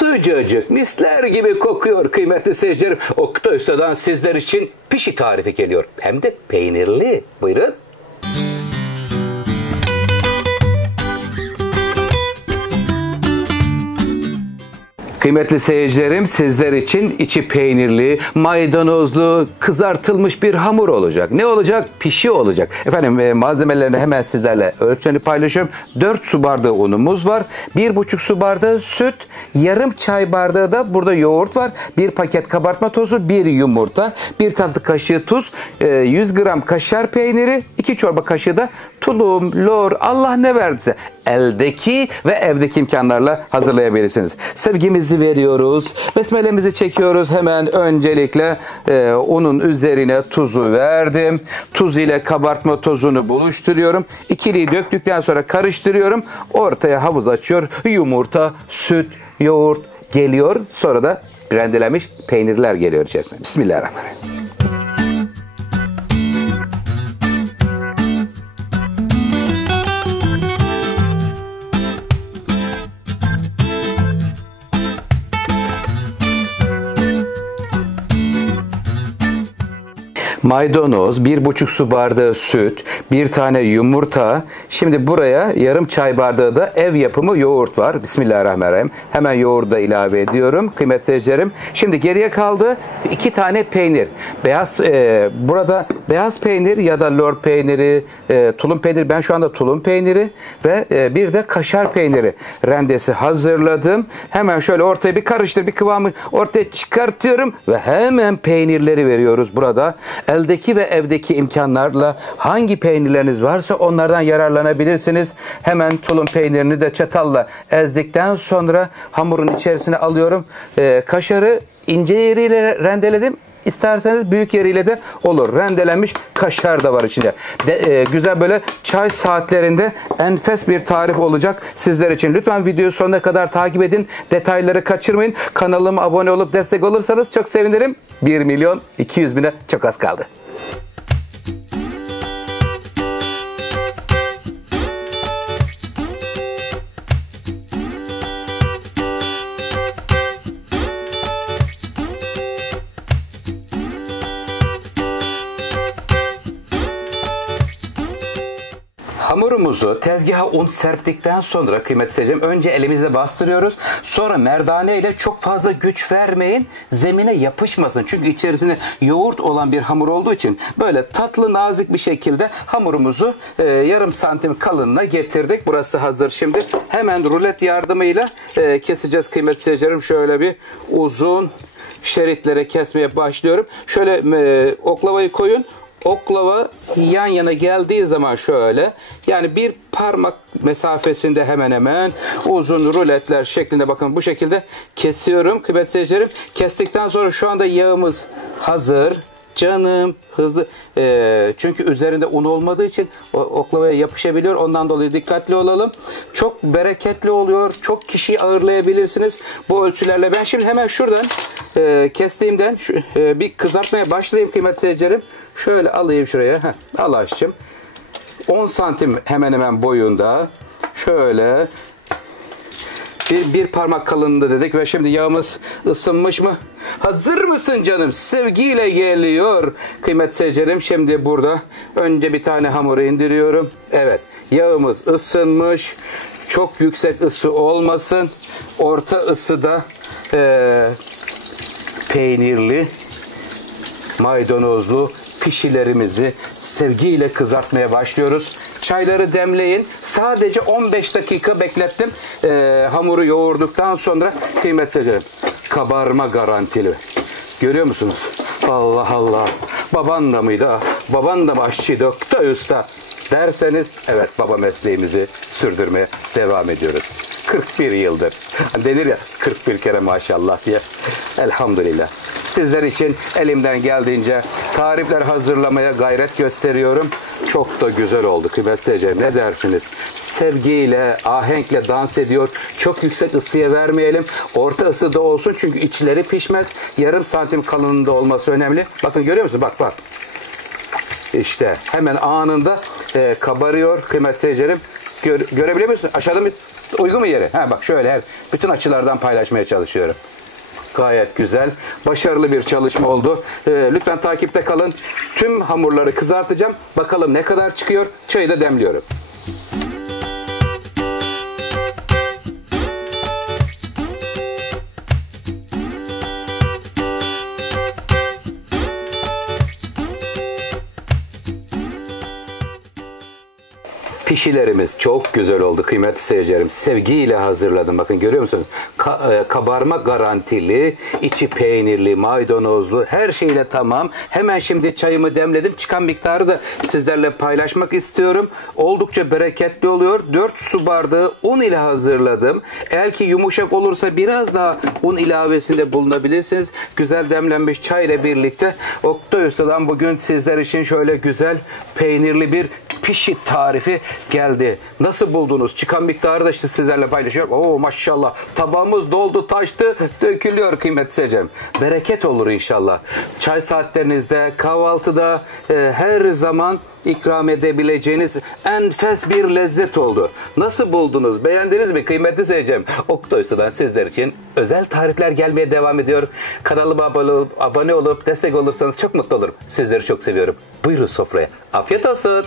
sıcacık, misler gibi kokuyor kıymetli seyircilerim. Oktay Usta'dan sizler için pişi tarifi geliyor. Hem de peynirli. Buyurun. Kıymetli seyircilerim, sizler için içi peynirli, maydanozlu, kızartılmış bir hamur olacak. Ne olacak? Pişi olacak. Efendim malzemelerini hemen sizlerle ölçülerini paylaşıyorum. 4 su bardağı unumuz var. 1,5 su bardağı süt, yarım çay bardağı da burada yoğurt var. 1 paket kabartma tozu, 1 yumurta, 1 tatlı kaşığı tuz, 100 gram kaşar peyniri, 2 çorba kaşığı da tulum, lor, Allah ne verdiyse eldeki ve evdeki imkanlarla hazırlayabilirsiniz. Sevgimizi veriyoruz. Besmelemizi çekiyoruz. Hemen öncelikle unun üzerine tuzu verdim. Tuz ile kabartma tozunu buluşturuyorum. İkiliyi döktükten sonra karıştırıyorum. Ortaya havuz açıyor. Yumurta, süt, yoğurt geliyor. Sonra da rendelenmiş peynirler geliyor içerisine. Bismillahirrahmanirrahim. Maydanoz, 1,5 su bardağı süt, 1 tane yumurta. Şimdi buraya yarım çay bardağı da ev yapımı yoğurt var. Bismillahirrahmanirrahim. Hemen yoğurdu da ilave ediyorum. Kıymetli seyircilerim. Şimdi geriye kaldı 2 tane peynir. Burada beyaz peynir ya da lor peyniri, tulum peyniri. Ben şu anda tulum peyniri ve bir de kaşar peyniri rendesi hazırladım. Hemen şöyle ortaya bir karıştır, bir kıvamı ortaya çıkartıyorum ve hemen peynirleri veriyoruz burada. Eldeki ve evdeki imkanlarla hangi peynirleriniz varsa onlardan yararlanabilirsiniz. Hemen tulum peynirini de çatalla ezdikten sonra hamurun içerisine alıyorum. Kaşarı ince yeriyle rendeledim. İsterseniz büyük yeriyle de olur. Rendelenmiş kaşar da var içinde. Güzel böyle çay saatlerinde enfes bir tarif olacak sizler için. Lütfen videoyu sonuna kadar takip edin. Detayları kaçırmayın. Kanalıma abone olup destek olursanız çok sevinirim. 1.200.000'e çok az kaldı. Hamurumuzu tezgaha un serptikten sonra kıymetli seyircilerim önce elimizle bastırıyoruz. Sonra merdane ile çok fazla güç vermeyin. Zemine yapışmasın. Çünkü içerisinde yoğurt olan bir hamur olduğu için böyle tatlı nazik bir şekilde hamurumuzu yarım santim kalınlığına getirdik. Burası hazır şimdi. Hemen rulet yardımıyla keseceğiz kıymetli seyircilerim. Şöyle bir uzun şeritlere kesmeye başlıyorum. Şöyle oklavayı koyun. Oklava yan yana geldiği zaman şöyle, yani bir parmak mesafesinde hemen hemen uzun ruletler şeklinde bakın bu şekilde kesiyorum kıymetli seyircilerim. Kestikten sonra şu anda yağımız hazır. Canım hızlı çünkü üzerinde un olmadığı için oklavaya yapışabiliyor. Ondan dolayı dikkatli olalım. Çok bereketli oluyor. Çok kişiyi ağırlayabilirsiniz bu ölçülerle. Ben şimdi hemen şuradan kestiğimden bir kızartmaya başlayayım kıymetli seyircilerim. Şöyle alayım şuraya. Al aşçım. 10 santim hemen hemen boyunda. Şöyle bir parmak kalınlığında dedik ve şimdi yağımız ısınmış mı? Hazır mısın canım? Sevgiyle geliyor. Kıymetli seyircilerim şimdi burada önce bir tane hamuru indiriyorum. Evet, yağımız ısınmış. Çok yüksek ısı olmasın. Orta ısıda peynirli, maydanozlu pişilerimizi sevgiyle kızartmaya başlıyoruz. Çayları demleyin. Sadece 15 dakika beklettim. Hamuru yoğurduktan sonra kıymetli seyircilerim kabarma garantili. Görüyor musunuz? Allah Allah. Baban da mıydı? Baban da mı aşçıydı? Oktay Usta derseniz evet, baba mesleğimizi sürdürmeye devam ediyoruz. 41 yıldır. Denir ya 41 kere maşallah diye. Elhamdülillah. Sizler için elimden geldiğince tarifler hazırlamaya gayret gösteriyorum. Çok da güzel oldu kıymetli seyirciler. Ne dersiniz? Sevgiyle, ahenkle dans ediyor. Çok yüksek ısıya vermeyelim. Orta ısıda olsun çünkü içleri pişmez. Yarım santim kalınlığında olması önemli. Bakın görüyor musunuz? Bak bak. İşte hemen anında kabarıyor kıymetli seyircilerim. Görebiliyor musunuz? Aşağıda mı? Uygun mu yeri? Ha bak şöyle bütün açılardan paylaşmaya çalışıyorum. Gayet güzel. Başarılı bir çalışma oldu. Lütfen takipte kalın. Tüm hamurları kızartacağım. Bakalım ne kadar çıkıyor. Çayı da demliyorum. Pişilerimiz çok güzel oldu kıymetli seyircilerim. Sevgiyle hazırladım. Bakın görüyor musunuz? Kabarma garantili, içi peynirli, maydanozlu, her şeyle tamam. Hemen şimdi çayımı demledim. Çıkan miktarı da sizlerle paylaşmak istiyorum. Oldukça bereketli oluyor. 4 su bardağı un ile hazırladım. Eğer ki yumuşak olursa biraz daha un ilavesinde bulunabilirsiniz. Güzel demlenmiş çay ile birlikte Oktay Usta'dan bugün sizler için şöyle güzel peynirli bir pişi tarifi geldi. Nasıl buldunuz? Çıkan miktarı da işte sizlerle paylaşıyorum. Oo maşallah. Tabağımız doldu, taştı, dökülüyor kıymetli seyircilerim. Bereket olur inşallah. Çay saatlerinizde, kahvaltıda her zaman ikram edebileceğiniz enfes bir lezzet oldu. Nasıl buldunuz? Beğendiniz mi kıymetli seyircilerim? Oktay Usta'dan sizler için özel tarifler gelmeye devam ediyor. Kanalıma abone olup destek olursanız çok mutlu olurum. Sizleri çok seviyorum. Buyurun sofraya. Afiyet olsun.